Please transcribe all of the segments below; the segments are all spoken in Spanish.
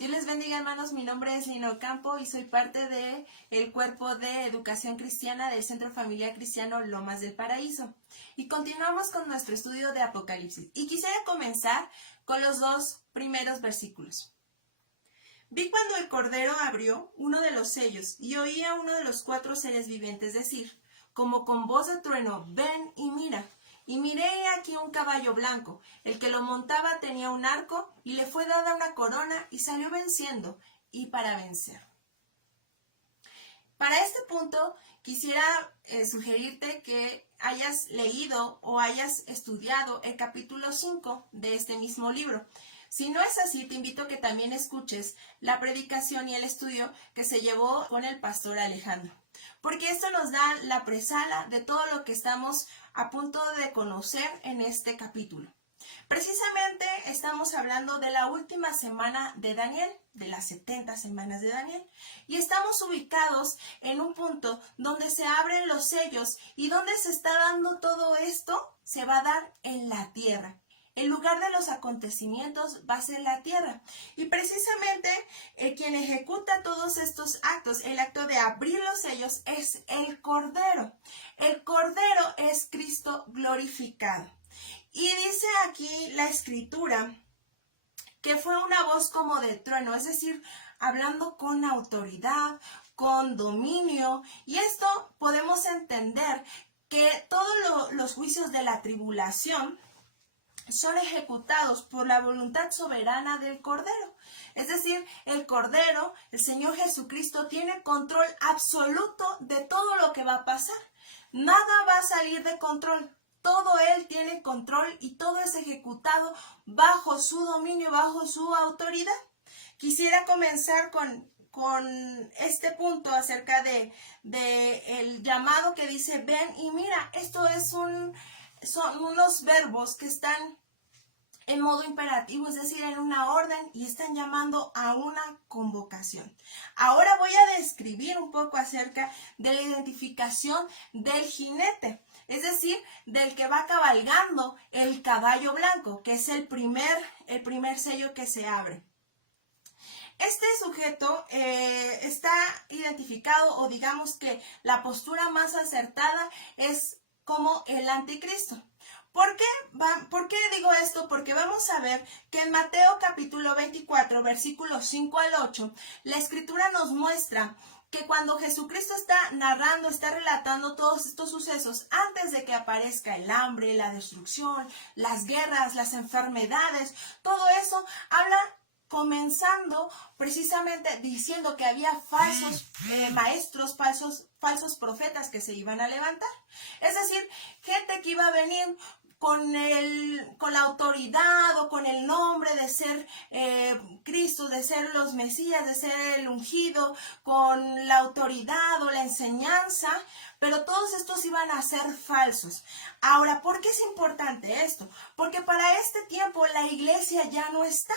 Dios les bendiga, hermanos. Mi nombre es Lina Ocampo y soy parte del cuerpo de educación cristiana del Centro Familiar Cristiano Lomas del Paraíso. Y continuamos con nuestro estudio de Apocalipsis. Y quisiera comenzar con los dos primeros versículos. Vi cuando el Cordero abrió uno de los sellos y oí a uno de los 4 seres vivientes decir, como con voz de trueno, ven y mira. Y miré aquí un caballo blanco. El que lo montaba tenía un arco y le fue dada una corona y salió venciendo y para vencer. Para este punto quisiera sugerirte que hayas leído o hayas estudiado el capítulo 5 de este mismo libro. Si no es así, te invito a que también escuches la predicación y el estudio que se llevó con el pastor Alejandro, porque esto nos da la presala de todo lo que estamos a punto de conocer en este capítulo. Precisamente estamos hablando de la última semana de Daniel, de las 70 semanas de Daniel, y estamos ubicados en un punto donde se abren los sellos y donde se está dando todo esto, se va a dar en la tierra. El lugar de los acontecimientos va a ser la tierra. Y precisamente quien ejecuta todos estos actos, el acto de abrir los sellos, es el Cordero. El Cordero es Cristo glorificado. Y dice aquí la Escritura que fue una voz como de trueno, es decir, hablando con autoridad, con dominio. Y esto podemos entender que todos los juicios de la tribulación son ejecutados por la voluntad soberana del Cordero. Es decir, el Cordero, el Señor Jesucristo, tiene control absoluto de todo lo que va a pasar. Nada va a salir de control. Todo Él tiene control y todo es ejecutado bajo su dominio, bajo su autoridad. Quisiera comenzar con este punto acerca de el llamado que dice, ven y mira. Esto son unos verbos que están en modo imperativo, es decir, en una orden, y están llamando a una convocación. Ahora voy a describir un poco acerca de la identificación del jinete, es decir, del que va cabalgando el caballo blanco, que es el primer sello que se abre. Este sujeto está identificado, o digamos que la postura más acertada es como el anticristo. ¿Por qué digo esto? Porque vamos a ver que en Mateo capítulo 24, versículos 5 al 8, la Escritura nos muestra que cuando Jesucristo está narrando, está relatando todos estos sucesos, antes de que aparezca el hambre, la destrucción, las guerras, las enfermedades, todo eso habla comenzando precisamente diciendo que había falsos maestros, falsos profetas que se iban a levantar. Es decir, gente que iba a venir con la autoridad o con el nombre de ser Cristo, de ser los Mesías, de ser el ungido, con la autoridad o la enseñanza, pero todos estos iban a ser falsos. Ahora, ¿por qué es importante esto? Porque para este tiempo la iglesia ya no está.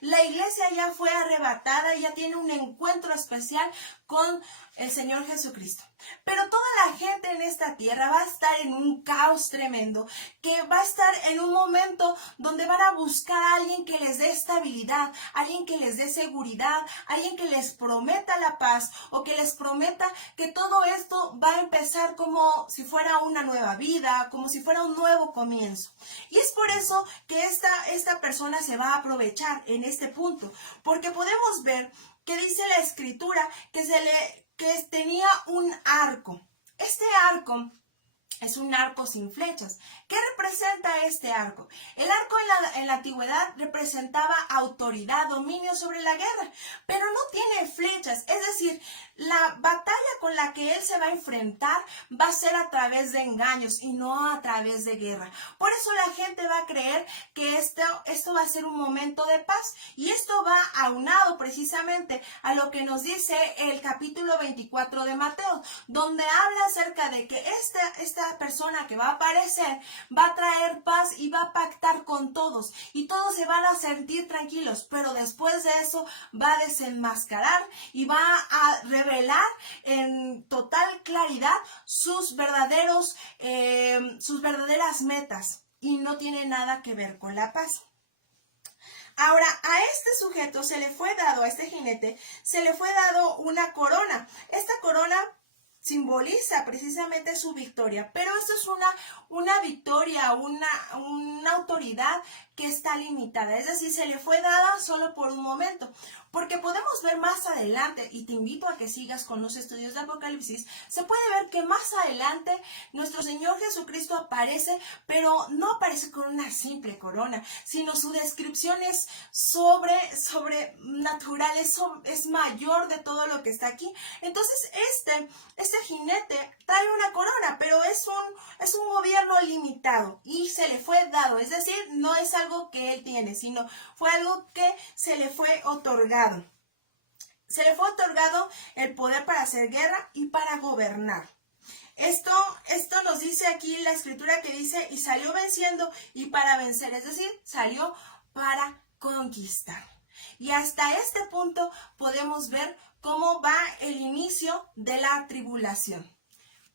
La iglesia ya fue arrebatada, ya tiene un encuentro especial con el Señor Jesucristo. Pero toda la gente en esta tierra va a estar en un caos tremendo, que va a estar en un momento donde van a buscar a alguien que les dé estabilidad, alguien que les dé seguridad, alguien que les prometa la paz o que les prometa que todo esto va a empezar como si fuera una nueva vida, como si fuera un nuevo comienzo. Y es por eso que esta persona se va a aprovechar en este punto, porque podemos ver que dice la Escritura que tenía un arco. Este arco es un arco sin flechas. ¿Qué representa este arco? El arco en la antigüedad representaba autoridad, dominio sobre la guerra, pero no tiene flechas. Es decir, la batalla con la que él se va a enfrentar va a ser a través de engaños y no a través de guerra. Por eso la gente va a creer que esto va a ser un momento de paz. Y esto va aunado precisamente a lo que nos dice el capítulo 24 de Mateo, donde habla acerca de que esta persona que va a aparecer va a traer paz y va a pactar con todos y todos se van a sentir tranquilos, pero después de eso va a desenmascarar y va a revelar en total claridad sus verdaderas metas y no tiene nada que ver con la paz. Ahora, a este sujeto se le fue dado, a este jinete, se le fue dado una corona. Esta corona simboliza precisamente su victoria, pero esto es una victoria, una autoridad que está limitada, es decir, se le fue dada solo por un momento, porque podemos ver más adelante, y te invito a que sigas con los estudios de Apocalipsis, se puede ver que más adelante nuestro Señor Jesucristo aparece, pero no aparece con una simple corona, sino su descripción es sobrenatural, es mayor de todo lo que está aquí. Entonces este jinete trae una corona, pero es un gobierno limitado y se le fue dado, es decir, no es algo que él tiene, sino fue algo que se le fue otorgado. Se le fue otorgado el poder para hacer guerra y para gobernar. Esto nos dice aquí la escritura que dice, y salió venciendo y para vencer, es decir, salió para conquistar. Y hasta este punto podemos ver cómo va el inicio de la tribulación.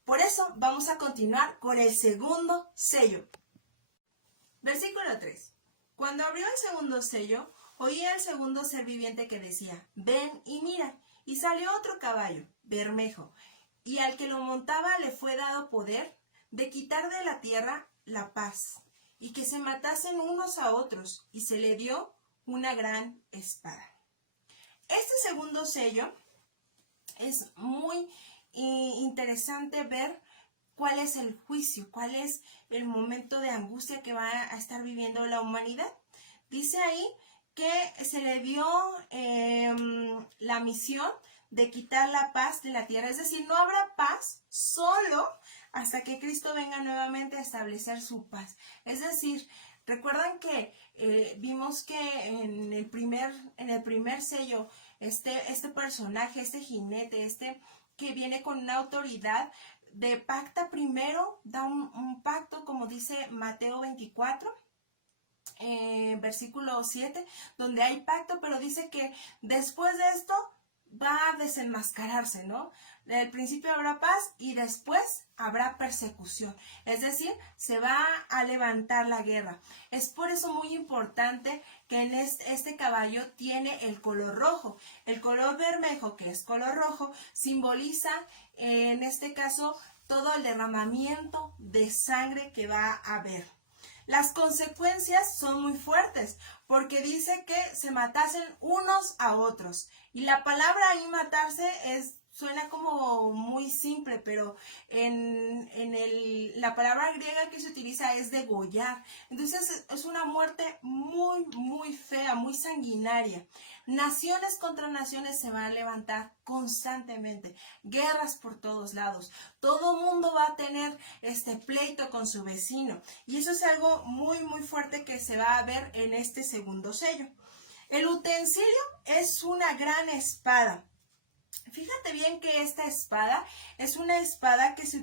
Por eso vamos a continuar con el segundo sello. Versículo 3. Cuando abrió el segundo sello, oí al segundo ser viviente que decía, ven y mira. Y salió otro caballo, bermejo, y al que lo montaba le fue dado poder de quitar de la tierra la paz, y que se matasen unos a otros, y se le dio una gran espada. Este segundo sello es muy interesante ver cuál es el juicio, cuál es el momento de angustia que va a estar viviendo la humanidad. Dice ahí que se le dio la misión de quitar la paz de la tierra, es decir, no habrá paz solo hasta que Cristo venga nuevamente a establecer su paz. Es decir, recuerdan que vimos que en el primer sello, este personaje, este jinete, que viene con una autoridad de pacta primero, da un pacto, como dice Mateo 24, versículo 7, donde hay pacto, pero dice que después de esto va a desenmascararse, ¿no? Al principio habrá paz y después habrá persecución, es decir, se va a levantar la guerra. Es por eso muy importante que en este caballo tiene el color rojo. El color bermejo, que es color rojo, simboliza en este caso todo el derramamiento de sangre que va a haber. Las consecuencias son muy fuertes porque dice que se matasen unos a otros. Y la palabra ahí matarse suena como muy simple, pero la palabra griega que se utiliza es degollar. Entonces es una muerte muy, muy fea, muy sanguinaria. Naciones contra naciones se van a levantar constantemente, guerras por todos lados. Todo mundo va a tener pleito con su vecino. Y eso es algo muy, muy fuerte que se va a ver en este segundo sello. El utensilio es una gran espada. Fíjate bien que esta espada es una espada que se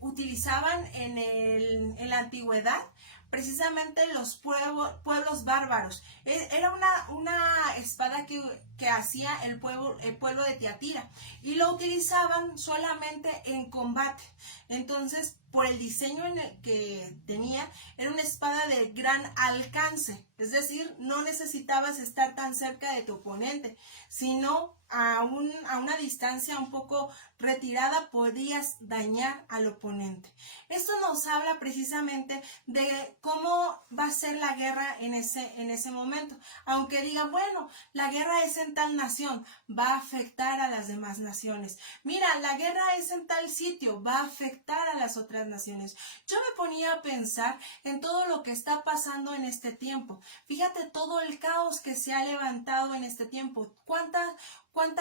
utilizaban en la antigüedad, precisamente los pueblos bárbaros. Era una espada que hacía el pueblo de Tiatira y lo utilizaban solamente en combate. Entonces, por el diseño que tenía, era una espada de gran alcance, es decir, no necesitabas estar tan cerca de tu oponente, sino a una distancia un poco retirada podías dañar al oponente. Esto nos habla precisamente de cómo va a ser la guerra en ese momento. Aunque diga, bueno, la guerra es en tal nación, va a afectar a las demás naciones. Mira, la guerra es en tal sitio, va a afectar a las otras naciones. Yo me ponía a pensar en todo lo que está pasando en este tiempo. Fíjate todo el caos que se ha levantado en este tiempo. ¿Cuánta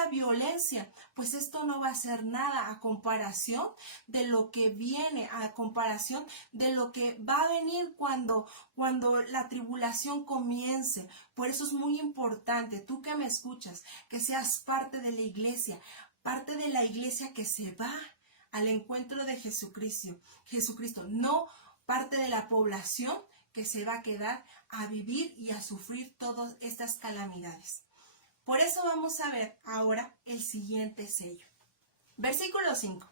violencia? Pues esto no va a ser nada a comparación de lo que viene, a comparación de lo que va a venir cuando la tribulación comience. Por eso es muy importante, tú que me escuchas, que seas parte de la iglesia que se va al encuentro de Jesucristo, no parte de la población que se va a quedar a vivir y a sufrir todas estas calamidades. Por eso vamos a ver ahora el siguiente sello. Versículo 5.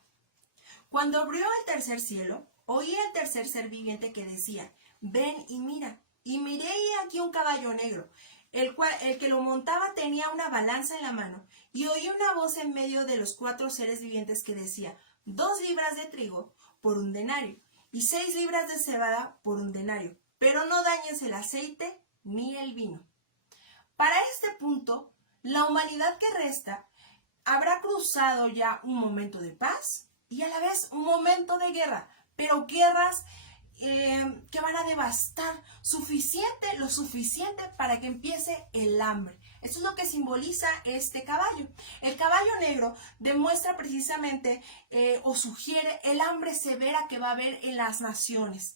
Cuando abrió el tercer cielo, oí al tercer ser viviente que decía, ven y mira. y miré aquí un caballo negro, el que lo montaba tenía una balanza en la mano, y oí una voz en medio de los 4 seres vivientes que decía: 2 libras de trigo por un denario, y 6 libras de cebada por un denario, pero no dañes el aceite ni el vino. Para este punto, la humanidad que resta habrá cruzado ya un momento de paz y a la vez un momento de guerra, pero guerras que van a devastar lo suficiente para que empiece el hambre. Esto es lo que simboliza este caballo. El caballo negro demuestra precisamente o sugiere el hambre severa que va a haber en las naciones.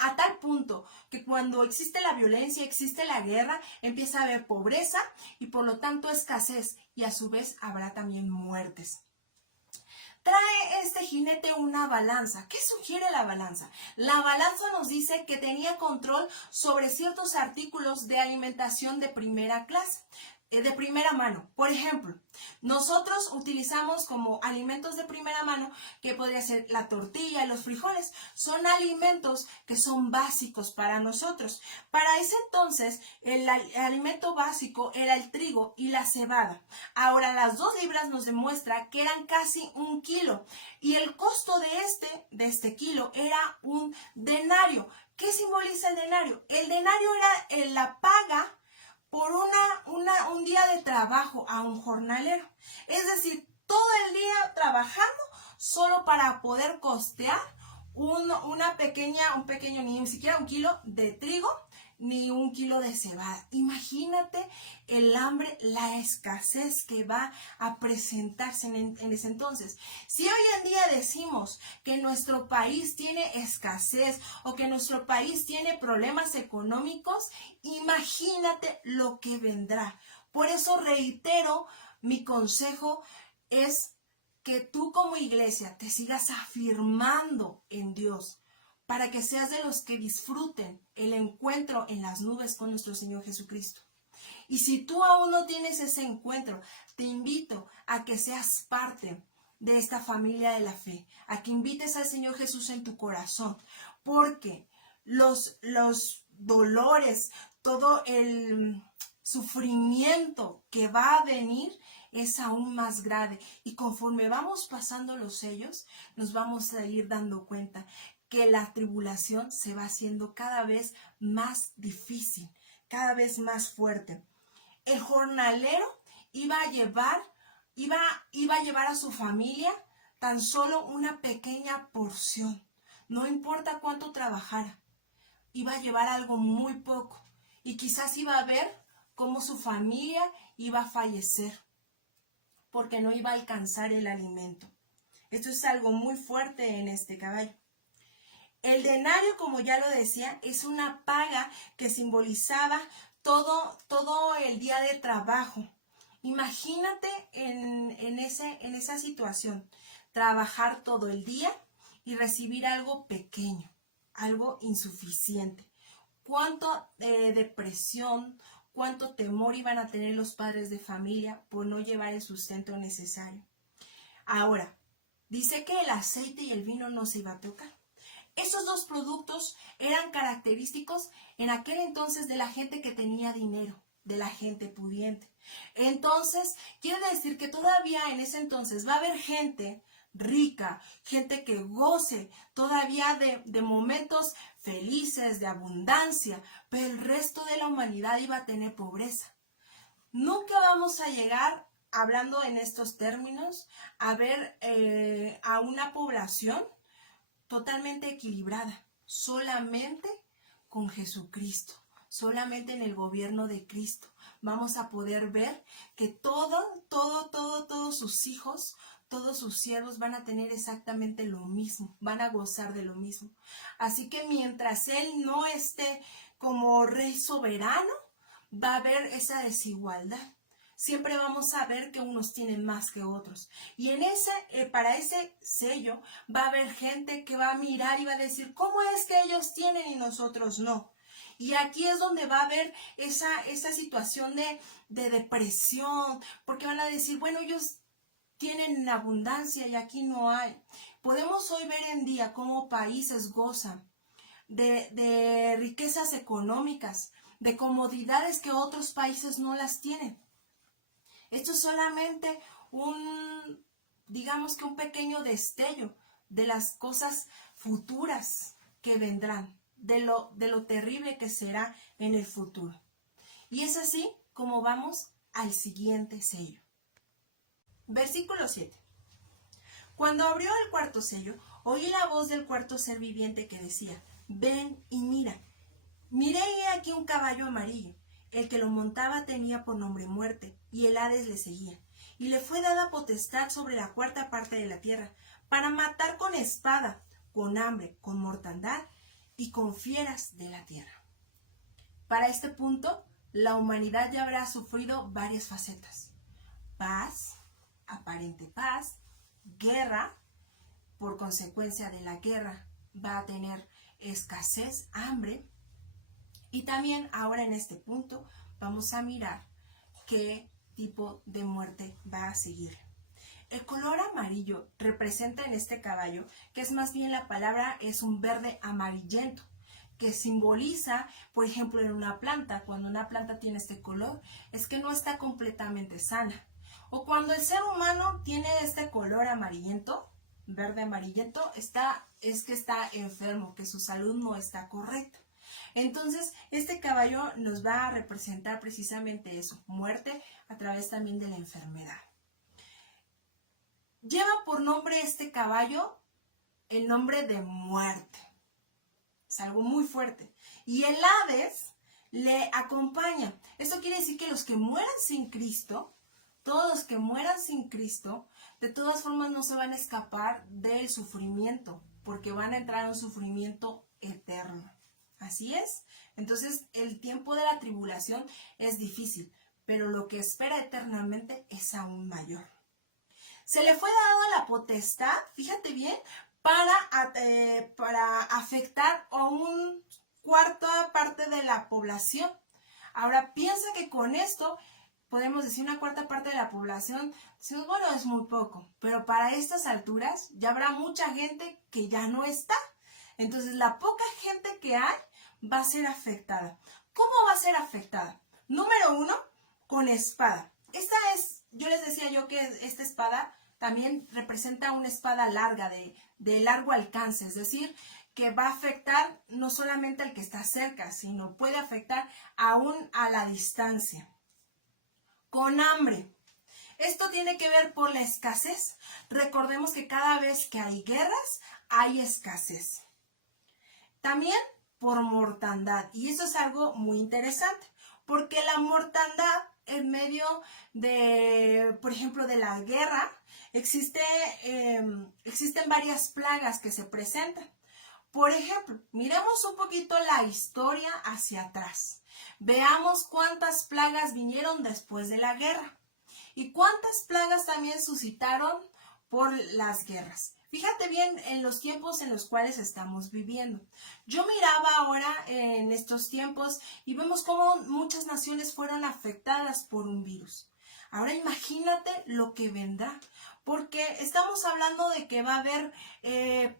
A tal punto que cuando existe la violencia, existe la guerra, empieza a haber pobreza y por lo tanto escasez, y a su vez habrá también muertes. Trae este jinete una balanza. ¿Qué sugiere la balanza? La balanza nos dice que tenía control sobre ciertos artículos de alimentación de primera clase, de primera mano. Por ejemplo, nosotros utilizamos como alimentos de primera mano, que podría ser la tortilla y los frijoles. Son alimentos que son básicos para nosotros. Para ese entonces, el alimento básico era el trigo y la cebada. Ahora, las 2 libras nos demuestra que eran casi 1 kilo. Y el costo de este kilo era un denario. ¿Qué simboliza el denario? El denario era la paga por un día de trabajo a un jornalero. Es decir, todo el día trabajando solo para poder costear un pequeño, ni siquiera 1 kilo de trigo, ni 1 kilo de cebada. Imagínate el hambre, la escasez que va a presentarse en ese entonces. Si hoy en día decimos que nuestro país tiene escasez o que nuestro país tiene problemas económicos, imagínate lo que vendrá. Por eso reitero, mi consejo es que tú como iglesia te sigas afirmando en Dios, para que seas de los que disfruten el encuentro en las nubes con nuestro Señor Jesucristo. Y si tú aún no tienes ese encuentro, te invito a que seas parte de esta familia de la fe, a que invites al Señor Jesús en tu corazón, porque los dolores, todo el sufrimiento que va a venir es aún más grave, y conforme vamos pasando los sellos, nos vamos a ir dando cuenta que la tribulación se va haciendo cada vez más difícil, cada vez más fuerte. El jornalero iba a llevar a su familia tan solo una pequeña porción. No importa cuánto trabajara, iba a llevar algo muy poco, y quizás iba a ver cómo su familia iba a fallecer porque no iba a alcanzar el alimento. Esto es algo muy fuerte en este caballo. El denario, como ya lo decía, es una paga que simbolizaba todo el día de trabajo. Imagínate en esa situación, trabajar todo el día y recibir algo pequeño, algo insuficiente. Cuánto depresión, cuánto temor iban a tener los padres de familia por no llevar el sustento necesario. Ahora, dice que el aceite y el vino no se iba a tocar. Esos 2 productos eran característicos en aquel entonces de la gente que tenía dinero, de la gente pudiente. Entonces, quiere decir que todavía en ese entonces va a haber gente rica, gente que goce todavía de momentos felices, de abundancia, pero el resto de la humanidad iba a tener pobreza. Nunca vamos a llegar, hablando en estos términos, a ver a una población totalmente equilibrada, solamente con Jesucristo, solamente en el gobierno de Cristo. Vamos a poder ver que todos sus hijos, todos sus siervos van a tener exactamente lo mismo, van a gozar de lo mismo. Así que mientras Él no esté como Rey soberano, va a haber esa desigualdad. Siempre vamos a ver que unos tienen más que otros. Y para ese sello va a haber gente que va a mirar y va a decir, ¿cómo es que ellos tienen y nosotros no? Y aquí es donde va a haber esa situación de depresión, porque van a decir, bueno, ellos tienen abundancia y aquí no hay. Podemos hoy ver en día cómo países gozan de riquezas económicas, de comodidades que otros países no las tienen. Esto es solamente digamos que un pequeño destello de las cosas futuras que vendrán, de lo terrible que será en el futuro. Y es así como vamos al siguiente sello. Versículo 7. Cuando abrió el cuarto sello, oí la voz del cuarto ser viviente que decía: ven y mira. Miré y he aquí un caballo amarillo. El que lo montaba tenía por nombre Muerte, y el Hades le seguía. Y le fue dada potestad sobre la cuarta parte de la tierra, para matar con espada, con hambre, con mortandad y con fieras de la tierra. Para este punto, la humanidad ya habrá sufrido varias facetas: paz, aparente paz, guerra. Por consecuencia de la guerra va a tener escasez, hambre. Y también ahora en este punto vamos a mirar qué tipo de muerte va a seguir. El color amarillo representa en este caballo, que es más bien la palabra, es un verde amarillento, que simboliza, por ejemplo, en una planta, cuando una planta tiene este color, es que no está completamente sana. O cuando el ser humano tiene este color amarillento, verde amarillento, es que está enfermo, que su salud no está correcta. Entonces, este caballo nos va a representar precisamente eso, muerte a través también de la enfermedad. Lleva por nombre este caballo el nombre de muerte. Es algo muy fuerte. Y el Hades le acompaña. Esto quiere decir que los que mueran sin Cristo, todos los que mueran sin Cristo, de todas formas no se van a escapar del sufrimiento, porque van a entrar en un sufrimiento eterno. Así es. Entonces, el tiempo de la tribulación es difícil, pero lo que espera eternamente es aún mayor. Se le fue dada la potestad, fíjate bien, para afectar a una cuarta parte de la población. Ahora, piensa que con esto podemos decir una cuarta parte de la población, decimos, bueno, es muy poco, pero para estas alturas ya habrá mucha gente que ya no está. Entonces, la poca gente que hay va a ser afectada. ¿Cómo va a ser afectada? Número 1, con espada. Yo les decía yo que esta espada también representa una espada larga, de largo alcance, es decir, que va a afectar no solamente al que está cerca, sino puede afectar aún a la distancia. Con hambre. Esto tiene que ver por la escasez. Recordemos que cada vez que hay guerras, hay escasez. También por mortandad. Y eso es algo muy interesante, porque la mortandad en medio de, por ejemplo, de la guerra, existen varias plagas que se presentan. Por ejemplo, miremos un poquito la historia hacia atrás. Veamos cuántas plagas vinieron después de la guerra y cuántas plagas también suscitaron por las guerras. Fíjate bien en los tiempos en los cuales estamos viviendo. Yo miraba ahora en estos tiempos y vemos cómo muchas naciones fueron afectadas por un virus. Ahora imagínate lo que vendrá, porque estamos hablando de que va a haber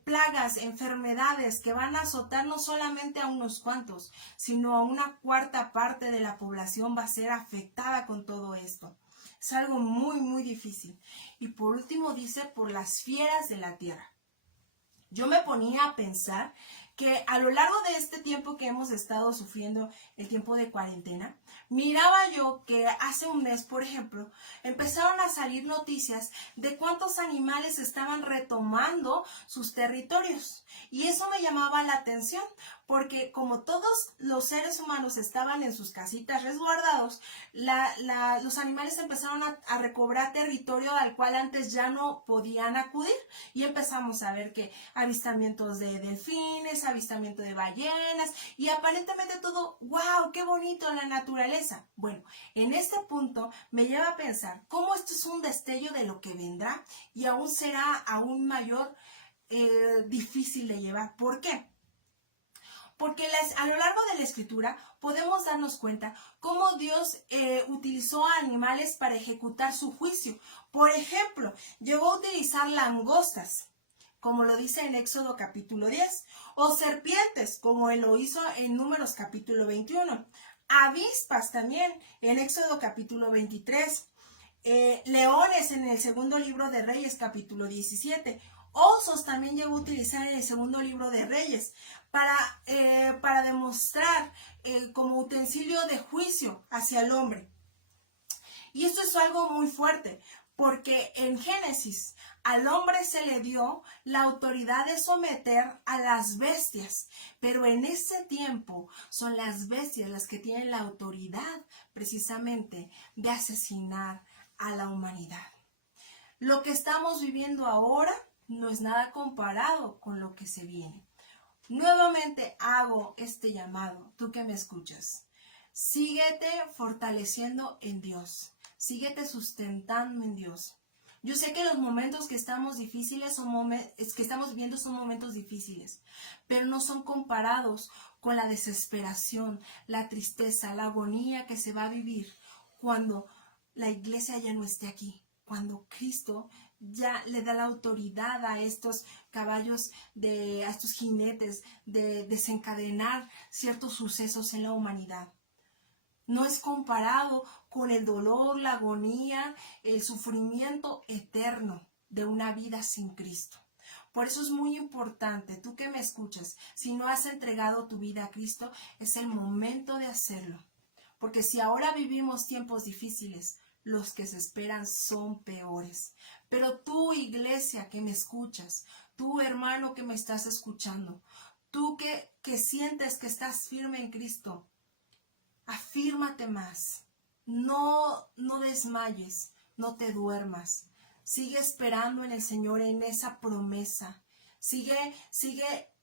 plagas, enfermedades que van a azotar no solamente a unos cuantos, sino a una cuarta parte de la población va a ser afectada con todo esto. Es algo muy, muy difícil. Y por último dice, por las fieras de la tierra. Yo me ponía a pensar que a lo largo de este tiempo que hemos estado sufriendo, el tiempo de cuarentena, miraba yo que hace un mes, por ejemplo, empezaron a salir noticias de cuántos animales estaban retomando sus territorios. Y eso me llamaba la atención, porque como todos los seres humanos estaban en sus casitas resguardados, los animales empezaron a recobrar territorio al cual antes ya no podían acudir. Y empezamos a ver que avistamientos de delfines, avistamiento de ballenas y aparentemente todo, ¡wow! ¡Qué bonito la naturaleza! Bueno, en este punto me lleva a pensar cómo esto es un destello de lo que vendrá y aún será aún mayor, difícil de llevar. ¿Por qué? Porque a lo largo de la escritura podemos darnos cuenta cómo Dios utilizó a animales para ejecutar su juicio. Por ejemplo, llegó a utilizar langostas como lo dice en Éxodo capítulo 10, o serpientes, como él lo hizo en Números capítulo 21, avispas también en Éxodo capítulo 23, leones en el segundo libro de Reyes capítulo 17, osos también llegó a utilizar en el segundo libro de Reyes para demostrar como utensilio de juicio hacia el hombre. Y esto es algo muy fuerte, porque en Génesis al hombre se le dio la autoridad de someter a las bestias, pero en ese tiempo son las bestias las que tienen la autoridad precisamente de asesinar a la humanidad. Lo que estamos viviendo ahora no es nada comparado con lo que se viene. Nuevamente hago este llamado, tú que me escuchas. Síguete fortaleciendo en Dios. Síguete sustentando en Dios. Yo sé que los momentos que estamos difíciles que estamos viviendo son momentos difíciles, pero no son comparados con la desesperación, la tristeza, la agonía que se va a vivir cuando la iglesia ya no esté aquí, cuando Cristo ya le da la autoridad a estos caballos, a estos jinetes, de desencadenar ciertos sucesos en la humanidad. No es comparado con el dolor, la agonía, el sufrimiento eterno de una vida sin Cristo. Por eso es muy importante, tú que me escuchas, si no has entregado tu vida a Cristo, es el momento de hacerlo. Porque si ahora vivimos tiempos difíciles, los que se esperan son peores. Pero tú, iglesia que me escuchas, tú, hermano que me estás escuchando, tú que sientes que estás firme en Cristo, afírmate más. No desmayes, no te duermas. Sigue esperando en el Señor, en esa promesa. Sigue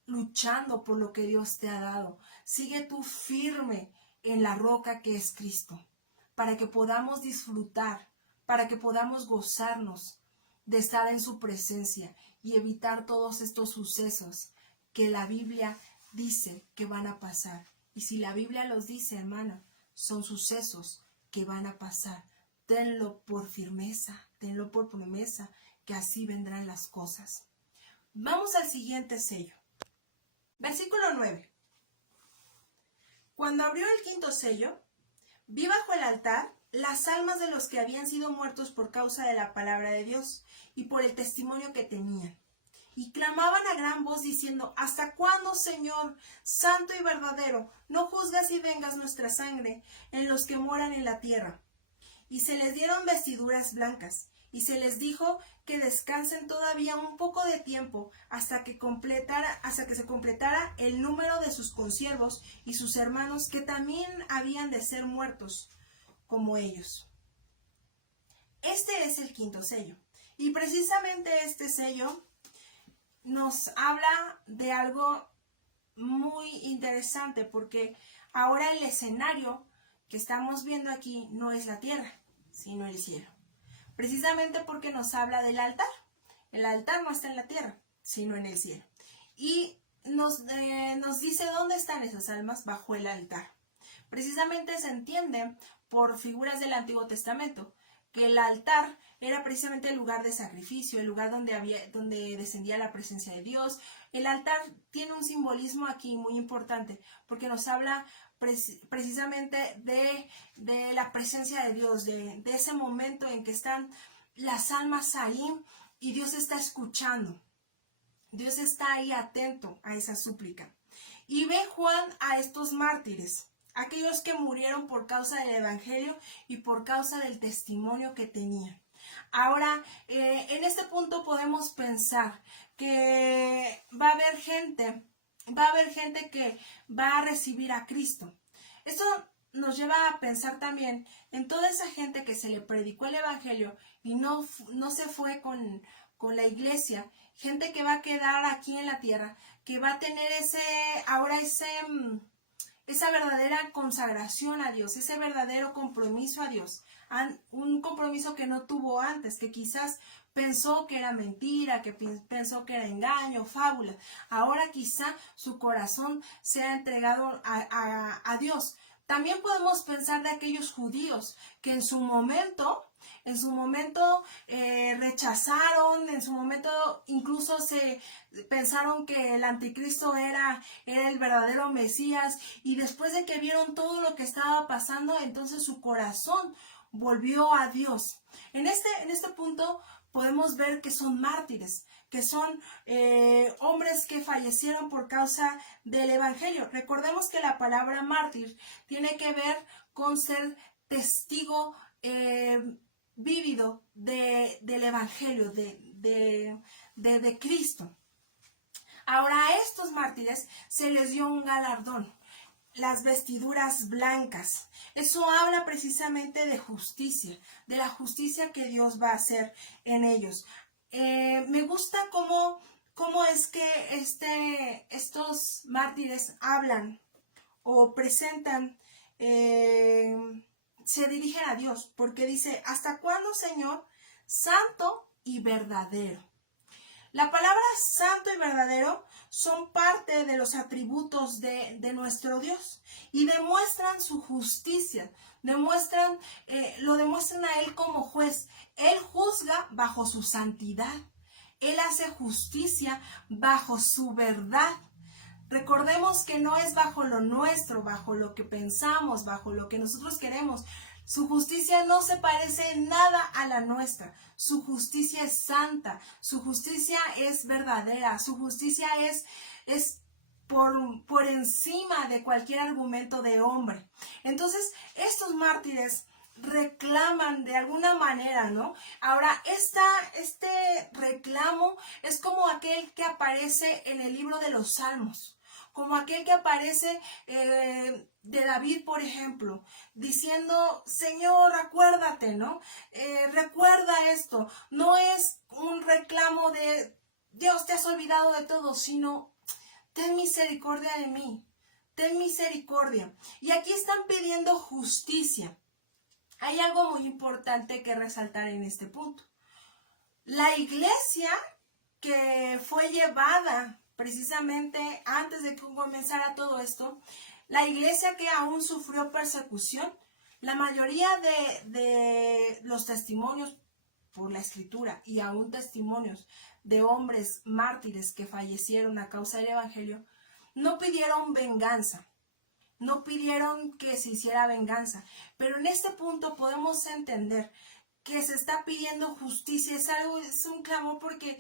luchando por lo que Dios te ha dado. Sigue tú firme en la roca que es Cristo, para que podamos disfrutar, para que podamos gozarnos de estar en su presencia y evitar todos estos sucesos que la Biblia dice que van a pasar. Y si la Biblia los dice, hermana, son sucesos que van a pasar. Tenlo por firmeza, tenlo por promesa, que así vendrán las cosas. Vamos al siguiente sello. Versículo 9. Cuando abrió el quinto sello, vi bajo el altar las almas de los que habían sido muertos por causa de la palabra de Dios y por el testimonio que tenían. Y clamaban a gran voz diciendo: ¿Hasta cuándo, Señor, santo y verdadero, no juzgas y vengas nuestra sangre en los que moran en la tierra? Y se les dieron vestiduras blancas, y se les dijo que descansen todavía un poco de tiempo hasta que se completara el número de sus consiervos y sus hermanos, que también habían de ser muertos como ellos. Este es el quinto sello. Y precisamente este sello nos habla de algo muy interesante, porque ahora el escenario que estamos viendo aquí no es la tierra, sino el cielo. Precisamente porque nos habla del altar. El altar no está en la tierra, sino en el cielo. Y nos dice dónde están esas almas: bajo el altar. Precisamente se entiende por figuras del Antiguo Testamento que el altar era precisamente el lugar de sacrificio, el lugar donde descendía la presencia de Dios. El altar tiene un simbolismo aquí muy importante, porque nos habla precisamente de la presencia de Dios, de ese momento en que están las almas ahí y Dios está escuchando. Dios está ahí atento a esa súplica. Y ve Juan a estos mártires, aquellos que murieron por causa del evangelio y por causa del testimonio que tenían. Ahora, en este punto podemos pensar que va a haber gente que va a recibir a Cristo. Esto nos lleva a pensar también en toda esa gente que se le predicó el evangelio y no se fue con la iglesia, gente que va a quedar aquí en la tierra, que va a tener esa verdadera consagración a Dios, ese verdadero compromiso a Dios, un compromiso que no tuvo antes, que quizás pensó que era mentira, que pensó que era engaño, fábula. Ahora quizá su corazón sea entregado a Dios, También podemos pensar de aquellos judíos que en su momento rechazaron, en su momento incluso se pensaron que el anticristo era el verdadero Mesías, y después de que vieron todo lo que estaba pasando, entonces su corazón volvió a Dios. En este punto podemos ver que son mártires, que son hombres que fallecieron por causa del evangelio. Recordemos que la palabra mártir tiene que ver con ser testigo vívido del evangelio, de Cristo. Ahora a estos mártires se les dio un galardón, las vestiduras blancas. Eso habla precisamente de justicia, de la justicia que Dios va a hacer en ellos. Me gusta cómo es que estos mártires hablan o presentan, se dirigen a Dios, porque dice: ¿hasta cuándo, Señor, santo y verdadero? La palabra santo y verdadero son parte de los atributos de nuestro Dios, y demuestran su justicia, lo demuestran a Él como juez. Él juzga bajo su santidad, Él hace justicia bajo su verdad. Recordemos que no es bajo lo nuestro, bajo lo que pensamos, bajo lo que nosotros queremos. Su justicia no se parece en nada a la nuestra. Su justicia es santa, su justicia es verdadera, su justicia es por encima de cualquier argumento de hombre. Entonces, estos mártires reclaman de alguna manera, ¿no? Ahora, este reclamo es como aquel que aparece en el libro de los Salmos, como aquel que aparece de David, por ejemplo, diciendo: Señor, acuérdate, ¿no? Recuerda esto. No es un reclamo de Dios, te has olvidado de todo, sino ten misericordia de mí, ten misericordia. Y aquí están pidiendo justicia. Hay algo muy importante que resaltar en este punto. La iglesia que fue llevada precisamente antes de que comenzara todo esto, la iglesia que aún sufrió persecución, la mayoría de los testimonios por la escritura y aún testimonios de hombres mártires que fallecieron a causa del evangelio, no pidieron venganza, no pidieron que se hiciera venganza, pero en este punto podemos entender que se está pidiendo justicia. Es un clamor porque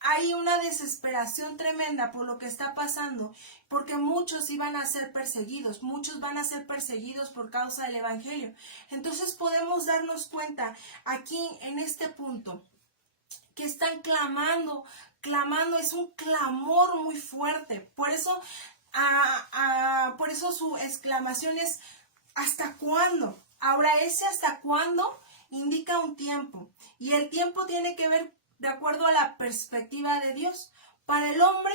hay una desesperación tremenda por lo que está pasando, porque muchos iban a ser perseguidos, muchos van a ser perseguidos por causa del evangelio. Entonces podemos darnos cuenta aquí en este punto que están clamando, es un clamor muy fuerte. Por eso su exclamación es: ¿hasta cuándo? Ahora, ese hasta cuándo indica un tiempo, y el tiempo tiene que ver de acuerdo a la perspectiva de Dios. Para el hombre,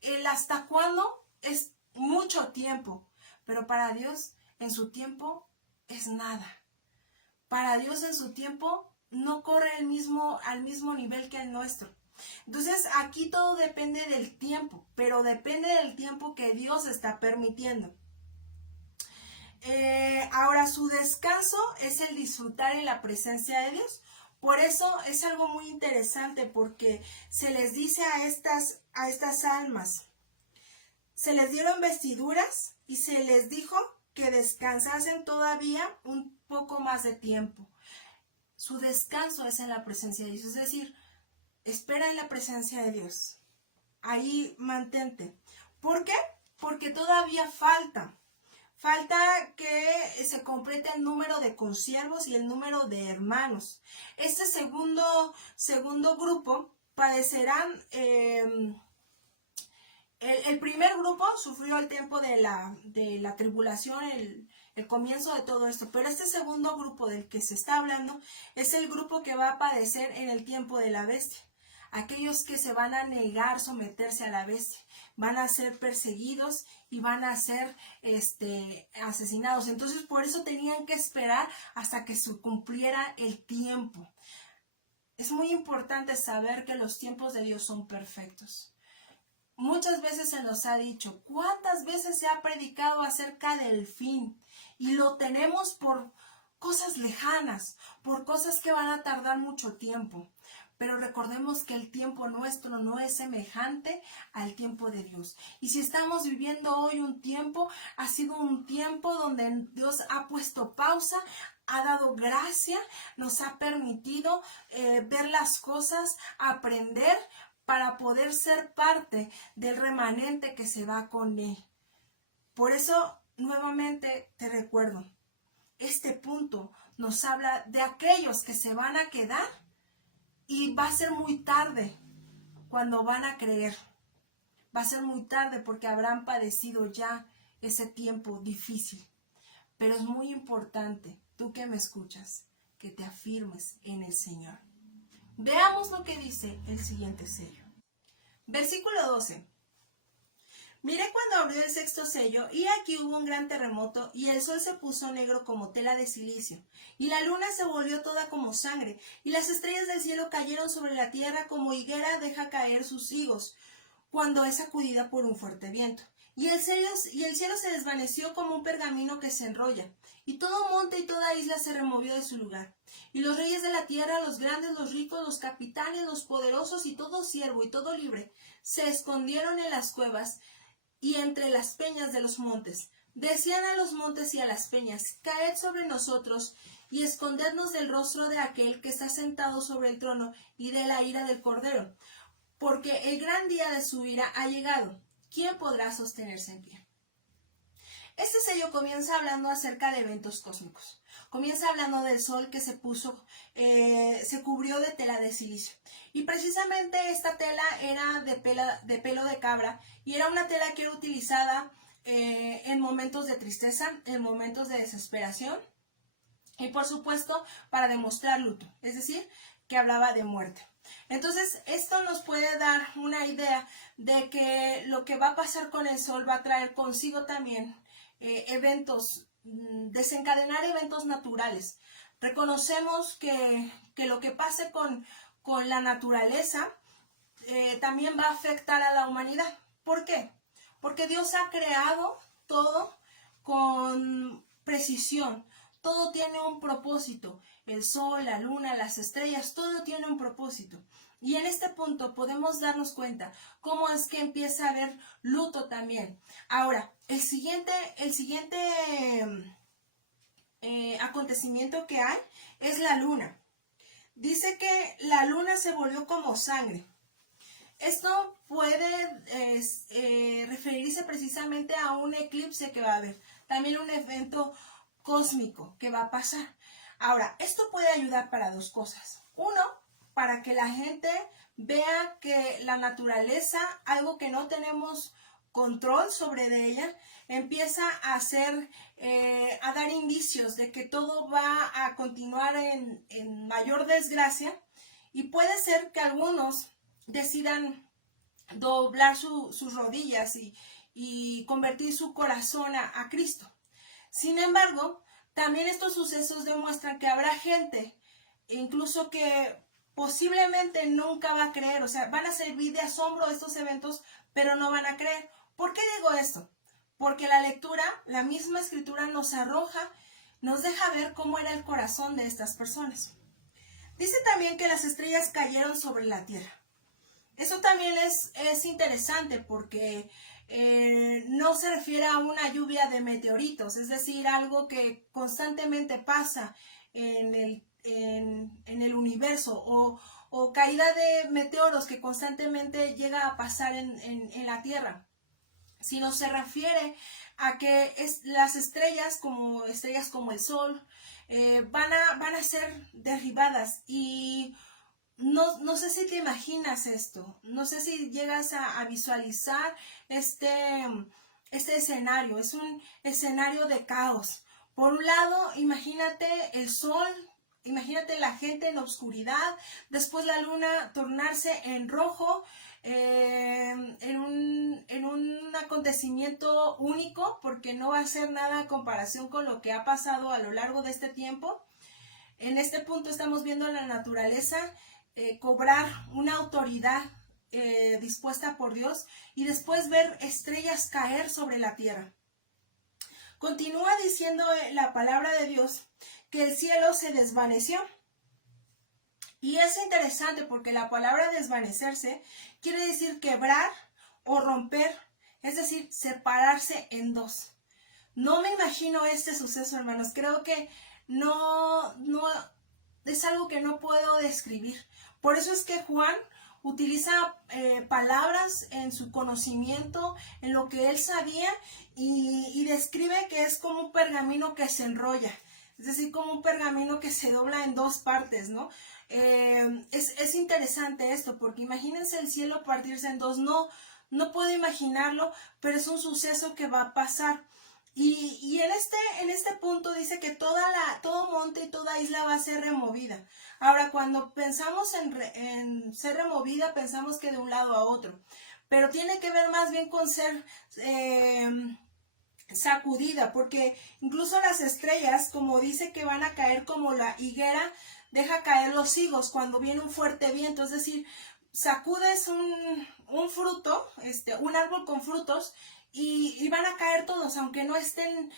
el hasta cuándo es mucho tiempo, pero para Dios en su tiempo es nada. Para Dios en su tiempo no corre al mismo nivel que el nuestro. Entonces aquí todo depende del tiempo, pero depende del tiempo que Dios está permitiendo. Ahora, su descanso es el disfrutar en la presencia de Dios. Por eso es algo muy interesante, porque se les dice a estas almas, se les dieron vestiduras y se les dijo que descansasen todavía un poco más de tiempo. Su descanso es en la presencia de Dios, es decir, espera en la presencia de Dios. Ahí mantente. ¿Por qué? Porque todavía falta que se complete el número de consiervos y el número de hermanos. Este segundo grupo padecerán. El primer grupo sufrió el tiempo de la tribulación, el comienzo de todo esto, pero este segundo grupo del que se está hablando es el grupo que va a padecer en el tiempo de la bestia. Aquellos que se van a negar someterse a la bestia, van a ser perseguidos y van a ser asesinados. Entonces, por eso tenían que esperar hasta que se cumpliera el tiempo. Es muy importante saber que los tiempos de Dios son perfectos. muchas veces se nos ha dicho, ¿cuántas veces se ha predicado acerca del fin? Y lo tenemos por cosas lejanas, por cosas que van a tardar mucho tiempo. Pero recordemos que el tiempo nuestro no es semejante al tiempo de Dios. Y si estamos viviendo hoy un tiempo, ha sido un tiempo donde Dios ha puesto pausa, ha dado gracia, nos ha permitido ver las cosas, aprender para poder ser parte del remanente que se va con Él. Por eso, nuevamente te recuerdo, este punto nos habla de aquellos que se van a quedar y va a ser muy tarde cuando van a creer. Va a ser muy tarde porque habrán padecido ya ese tiempo difícil. Pero es muy importante, tú que me escuchas, que te afirmes en el Señor. Veamos lo que dice el siguiente sello. Versículo 12. Miré cuando abrió el sexto sello, y aquí hubo un gran terremoto, y el sol se puso negro como tela de silicio, y la luna se volvió toda como sangre, y las estrellas del cielo cayeron sobre la tierra como higuera deja caer sus higos, cuando es sacudida por un fuerte viento. Y el cielo se desvaneció como un pergamino que se enrolla, y todo monte y toda isla se removió de su lugar. Y los reyes de la tierra, los grandes, los ricos, los capitanes, los poderosos, y todo siervo y todo libre, se escondieron en las cuevas y entre las peñas de los montes. Decían a los montes y a las peñas, caed sobre nosotros y escondednos del rostro de aquel que está sentado sobre el trono y de la ira del Cordero, porque el gran día de su ira ha llegado. ¿Quién podrá sostenerse en pie? Este sello comienza hablando acerca de eventos cósmicos. Comienza hablando del sol que se cubrió de tela de silicio. Y precisamente esta tela era de pelo de cabra, y era una tela que era utilizada en momentos de tristeza, en momentos de desesperación, y por supuesto para demostrar luto, es decir, que hablaba de muerte. Entonces, esto nos puede dar una idea de que lo que va a pasar con el sol va a traer consigo también desencadenar eventos naturales. Reconocemos que lo que pase con la naturaleza también va a afectar a la humanidad. ¿Por qué? Porque Dios ha creado todo con precisión. Todo tiene un propósito. El sol, la luna, las estrellas, todo tiene un propósito. Y en este punto podemos darnos cuenta cómo es que empieza a haber luto también. Ahora, el siguiente acontecimiento que hay es la luna. Dice que la luna se volvió como sangre. Esto puede referirse precisamente a un eclipse que va a haber. También un evento cósmico que va a pasar. Ahora, esto puede ayudar para dos cosas. Uno, para que la gente vea que la naturaleza, algo que no tenemos control sobre de ella, empieza a a dar indicios de que todo va a continuar en mayor desgracia, y puede ser que algunos decidan doblar sus rodillas y convertir su corazón a Cristo. Sin embargo, también estos sucesos demuestran que habrá gente, incluso que posiblemente nunca va a creer, o sea, van a servir de asombro estos eventos, pero no van a creer. ¿Por qué digo esto? Porque la lectura, la misma escritura nos arroja, nos deja ver cómo era el corazón de estas personas. Dice también que las estrellas cayeron sobre la tierra. Eso también es interesante porque no se refiere a una lluvia de meteoritos, es decir, algo que constantemente pasa en el universo, o caída de meteoros que constantemente llega a pasar en la Tierra, sino se refiere a que las estrellas como el Sol van a ser derribadas. Y no sé si te imaginas esto, no sé si llegas a visualizar este escenario. Es un escenario de caos. Por un lado, imagínate el sol, imagínate la gente en oscuridad, después la luna tornarse en rojo, en un acontecimiento único, porque no va a ser nada en comparación con lo que ha pasado a lo largo de este tiempo. En este punto estamos viendo a la naturaleza cobrar una autoridad dispuesta por Dios y después ver estrellas caer sobre la tierra. Continúa diciendo la palabra de Dios que el cielo se desvaneció. Y es interesante porque la palabra desvanecerse quiere decir quebrar o romper, es decir, separarse en dos. No me imagino este suceso, hermanos. Creo que no es algo que no puedo describir. Por eso es que Juan utiliza palabras en su conocimiento, en lo que él sabía, y describe que es como un pergamino que se enrolla, es decir, como un pergamino que se dobla en dos partes, ¿no? Es interesante esto, porque imagínense el cielo partirse en dos. No puedo imaginarlo, pero es un suceso que va a pasar. Y en este punto dice que todo monte y toda isla va a ser removida. Ahora, cuando pensamos en ser removida, pensamos que de un lado a otro. Pero tiene que ver más bien con ser sacudida, porque incluso las estrellas, como dice que van a caer como la higuera, deja caer los higos cuando viene un fuerte viento. Es decir, sacudes un fruto, un árbol con frutos, y van a caer todos, aunque no estén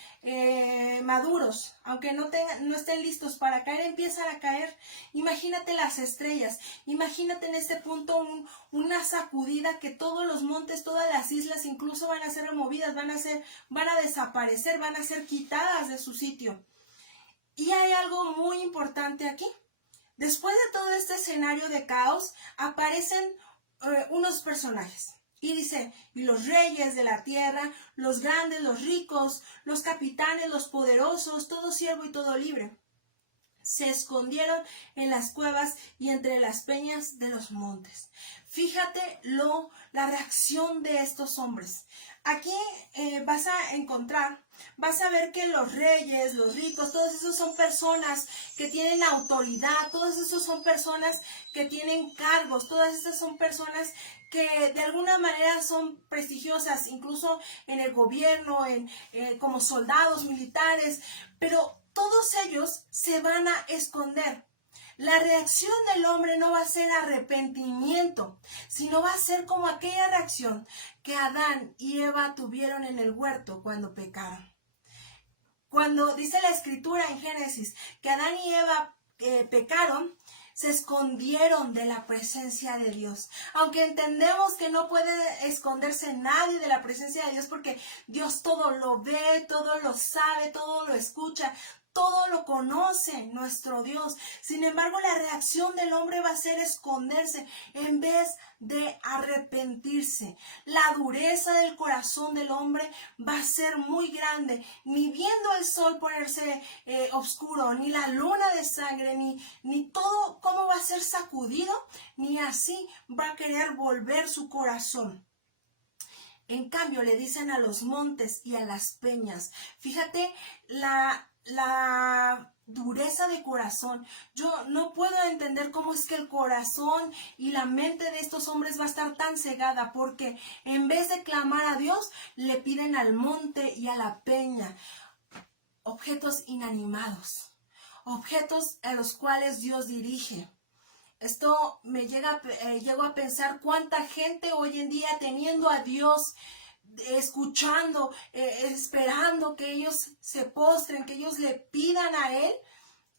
maduros, aunque no estén listos para caer, empiezan a caer. Imagínate las estrellas, imagínate en este punto una sacudida, que todos los montes, todas las islas incluso van a ser removidas, van a desaparecer, van a ser quitadas de su sitio. Y hay algo muy importante aquí. Después de todo este escenario de caos, aparecen unos personajes. Y dice, y los reyes de la tierra, los grandes, los ricos, los capitanes, los poderosos, todo siervo y todo libre, se escondieron en las cuevas y entre las peñas de los montes. Fíjate la reacción de estos hombres. Aquí vas a ver que los reyes, los ricos, todos esos son personas que tienen autoridad, todos esos son personas que tienen cargos, todas estas son personas que de alguna manera son prestigiosas, incluso en el gobierno, como soldados militares, pero todos ellos se van a esconder. La reacción del hombre no va a ser arrepentimiento, sino va a ser como aquella reacción que Adán y Eva tuvieron en el huerto cuando pecaron. Cuando dice la escritura en Génesis que Adán y Eva pecaron, se escondieron de la presencia de Dios. Aunque entendemos que no puede esconderse nadie de la presencia de Dios, porque Dios todo lo ve, todo lo sabe, todo lo escucha, todo lo conoce nuestro Dios. Sin embargo, la reacción del hombre va a ser esconderse en vez de arrepentirse. La dureza del corazón del hombre va a ser muy grande. Ni viendo el sol ponerse oscuro, ni la luna de sangre, ni todo cómo va a ser sacudido, ni así va a querer volver su corazón. En cambio, le dicen a los montes y a las peñas. Fíjate la dureza de corazón. Yo no puedo entender cómo es que el corazón y la mente de estos hombres va a estar tan cegada, porque en vez de clamar a Dios, le piden al monte y a la peña, objetos inanimados, objetos a los cuales Dios dirige. Esto me llego a pensar cuánta gente hoy en día, teniendo a Dios, escuchando, esperando que ellos se postren, que ellos le pidan a Él,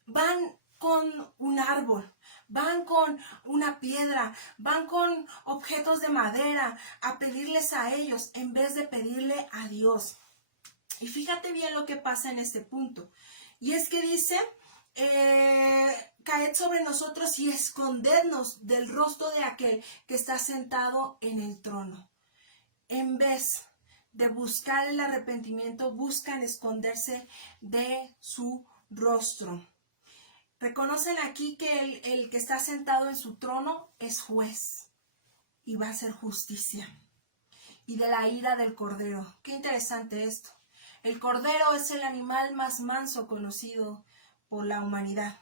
van con un árbol, van con una piedra, van con objetos de madera a pedirles a ellos en vez de pedirle a Dios. Y fíjate bien lo que pasa en este punto. Y es que dice, caed sobre nosotros y escondernos del rostro de aquel que está sentado en el trono. En vez de buscar el arrepentimiento, buscan esconderse de su rostro. Reconocen aquí que el que está sentado en su trono es juez y va a hacer justicia. Y de la ira del cordero. Qué interesante esto. El cordero es el animal más manso conocido por la humanidad.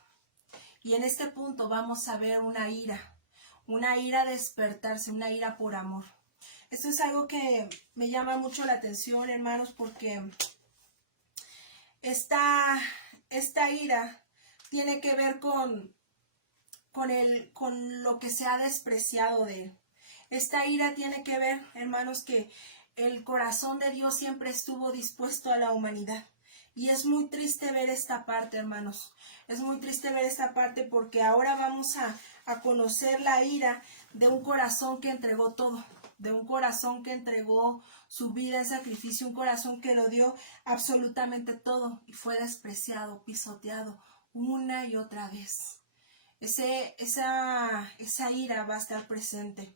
Y en este punto vamos a ver una ira despertarse, una ira por amor. Esto es algo que me llama mucho la atención, hermanos, porque esta ira tiene que ver con lo que se ha despreciado de él. Esta ira tiene que ver, hermanos, que el corazón de Dios siempre estuvo dispuesto a la humanidad. Y es muy triste ver esta parte, hermanos. Es muy triste ver esta parte porque ahora vamos a conocer la ira de un corazón que entregó todo, de un corazón que entregó su vida en sacrificio, un corazón que lo dio absolutamente todo y fue despreciado, pisoteado una y otra vez. Esa ira va a estar presente.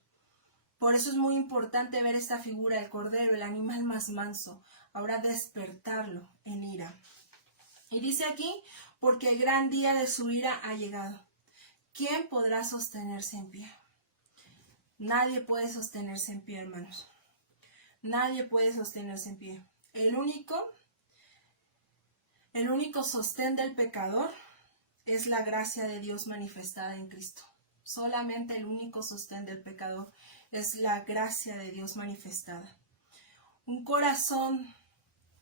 Por eso es muy importante ver esta figura, el cordero, el animal más manso, ahora despertarlo en ira. Y dice aquí, porque el gran día de su ira ha llegado. ¿Quién podrá sostenerse en pie? Nadie puede sostenerse en pie, hermanos. Nadie puede sostenerse en pie. El único sostén del pecador es la gracia de Dios manifestada en Cristo. Solamente el único sostén del pecador es la gracia de Dios manifestada. Un corazón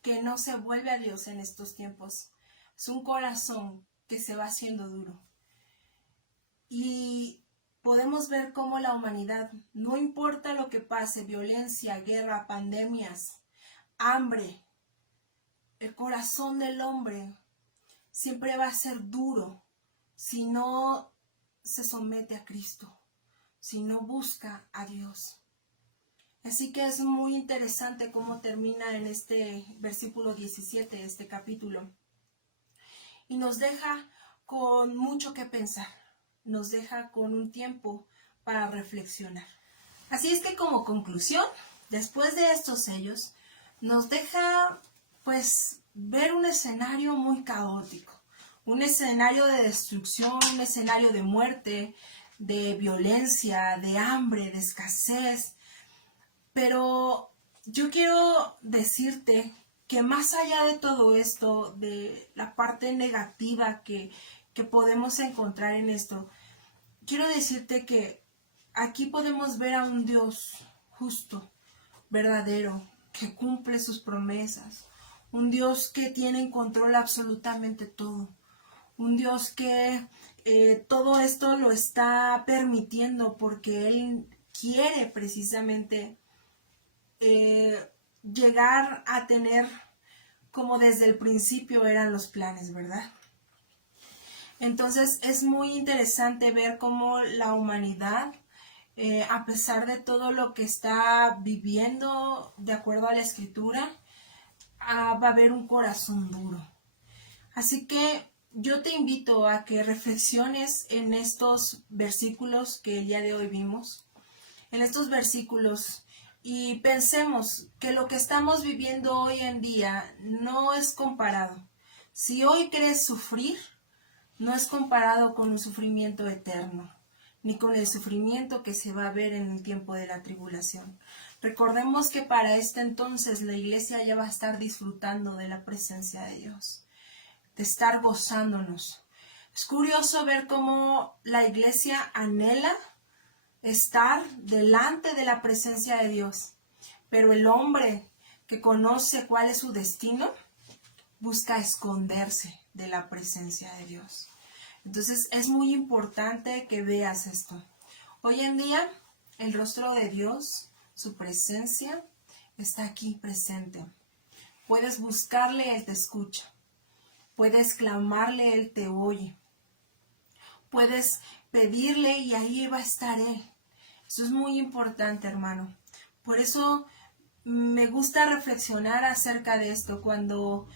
que no se vuelve a Dios en estos tiempos es un corazón que se va haciendo duro. Y podemos ver cómo la humanidad, no importa lo que pase, violencia, guerra, pandemias, hambre, el corazón del hombre siempre va a ser duro si no se somete a Cristo, si no busca a Dios. Así que es muy interesante cómo termina en este versículo 17, este capítulo. Y nos deja con mucho que pensar, nos deja con un tiempo para reflexionar. Así es que como conclusión, después de estos sellos, nos deja pues ver un escenario muy caótico, un escenario de destrucción, un escenario de muerte, de violencia, de hambre, de escasez. Pero yo quiero decirte que más allá de todo esto, de la parte negativa que podemos encontrar en esto, quiero decirte que aquí podemos ver a un Dios justo, verdadero, que cumple sus promesas, un Dios que tiene en control absolutamente todo, un Dios que todo esto lo está permitiendo porque Él quiere precisamente llegar a tener como desde el principio eran los planes, ¿verdad? Entonces es muy interesante ver cómo la humanidad, a pesar de todo lo que está viviendo de acuerdo a la escritura, va a haber un corazón duro. Así que yo te invito a que reflexiones en estos versículos que el día de hoy vimos, en estos versículos, y pensemos que lo que estamos viviendo hoy en día no es comparado. Si hoy crees sufrir, no es comparado con un sufrimiento eterno, ni con el sufrimiento que se va a ver en el tiempo de la tribulación. Recordemos que para este entonces la iglesia ya va a estar disfrutando de la presencia de Dios, de estar gozándonos. Es curioso ver cómo la iglesia anhela estar delante de la presencia de Dios, pero el hombre que conoce cuál es su destino busca esconderse de la presencia de Dios. Entonces es muy importante que veas esto. Hoy en día el rostro de Dios, su presencia, está aquí presente. Puedes buscarle, Él te escucha. Puedes clamarle, Él te oye. Puedes pedirle y ahí va a estar Él. Eso es muy importante, hermano. Por eso me gusta reflexionar acerca de esto. Cuando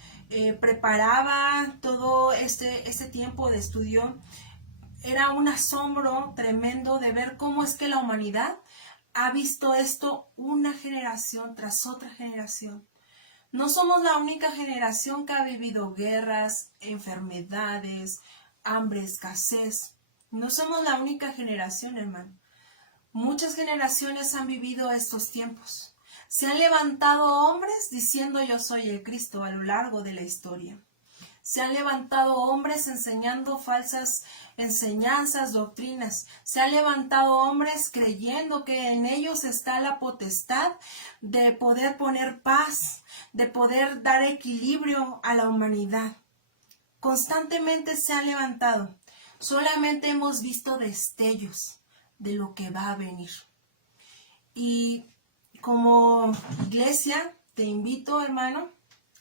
preparaba todo este tiempo de estudio, era un asombro tremendo de ver cómo es que la humanidad ha visto esto una generación tras otra generación. No somos la única generación que ha vivido guerras, enfermedades, hambre, escasez. No somos la única generación, hermano. Muchas generaciones han vivido estos tiempos. Se han levantado hombres diciendo yo soy el Cristo a lo largo de la historia. Se han levantado hombres enseñando falsas enseñanzas, doctrinas. Se han levantado hombres creyendo que en ellos está la potestad de poder poner paz, de poder dar equilibrio a la humanidad. Constantemente se han levantado. Solamente hemos visto destellos de lo que va a venir. Y como iglesia, te invito, hermano,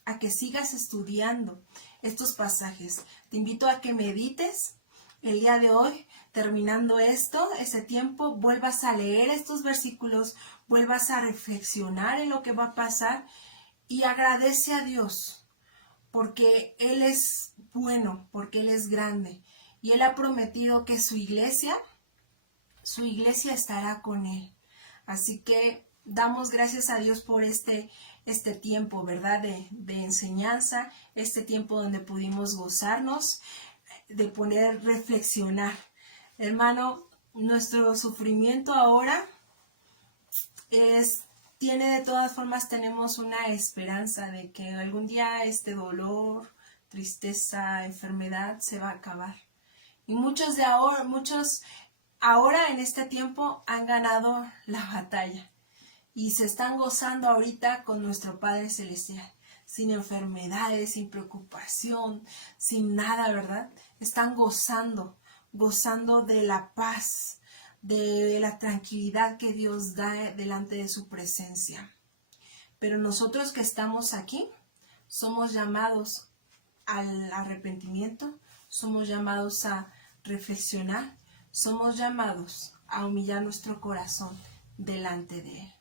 a que sigas estudiando estos pasajes. Te invito a que medites el día de hoy, terminando ese tiempo, vuelvas a leer estos versículos, vuelvas a reflexionar en lo que va a pasar y agradece a Dios, porque Él es bueno, porque Él es grande y Él ha prometido que su iglesia estará con Él. Así que damos gracias a Dios por este tiempo, ¿verdad? De enseñanza, este tiempo donde pudimos gozarnos, de poder reflexionar. Hermano, nuestro sufrimiento ahora tiene de todas formas, tenemos una esperanza de que algún día este dolor, tristeza, enfermedad se va a acabar. Y muchos ahora en este tiempo han ganado la batalla y se están gozando ahorita con nuestro Padre Celestial, sin enfermedades, sin preocupación, sin nada, ¿verdad? Están gozando de la paz, de la tranquilidad que Dios da delante de su presencia. Pero nosotros que estamos aquí, somos llamados al arrepentimiento, somos llamados a reflexionar, somos llamados a humillar nuestro corazón delante de Él.